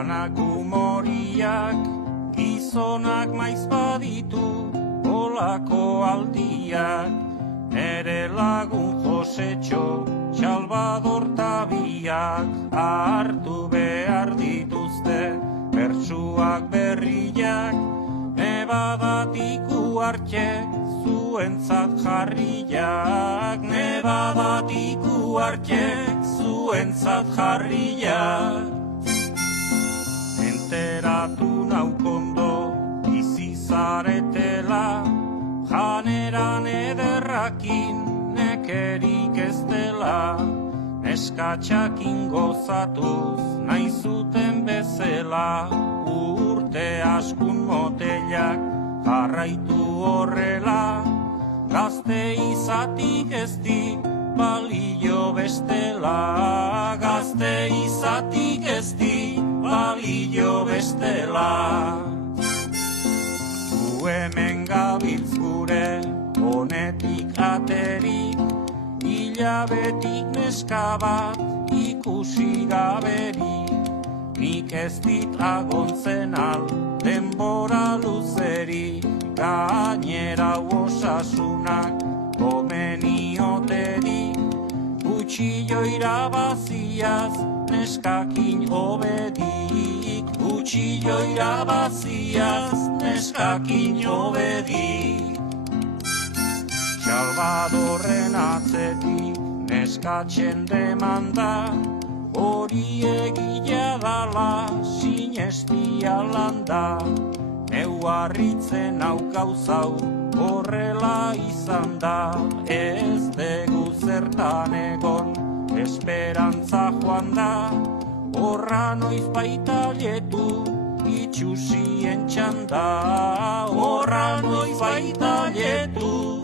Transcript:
Danak humoriak, gizonak maiz baditu, olako aldiak, nere lagun Josetxo, Salvador tabiak, hartu behar dituzte, bertsuak berriak, nebadatiku hartxek, zuentzat jarriak, nebadatiku hartxek, zuentzat jarriak. Enteratu naukondo, bizi zaretela, janeran ederrakin nekerik ez dela, neskatxakin gozatuz nahi zuten bezala, urte askun motelak jarraitu horrela, gazte izatik ez di balio bestela, gazte izatik ez di balio bestela. Gu hemen gabiltz gure, honetik aterik, hilabetik neska bat ikusi gaberik, nik ez dit agontzen al denbora luzerik, gainera osasunak gomenioterik, gutxillo irabaziaz neskakin obedik, gutxillo irabaziaz neskakin obedik. Salvadorren atzetik neskatzen demanda, hori egia dala sinestia landa, neu harritzen hau gauzau horrela izan da, ez dugu zertan egon esperantza joan da, horra noiz baita letu itxusien txanda, horra noiz baita letu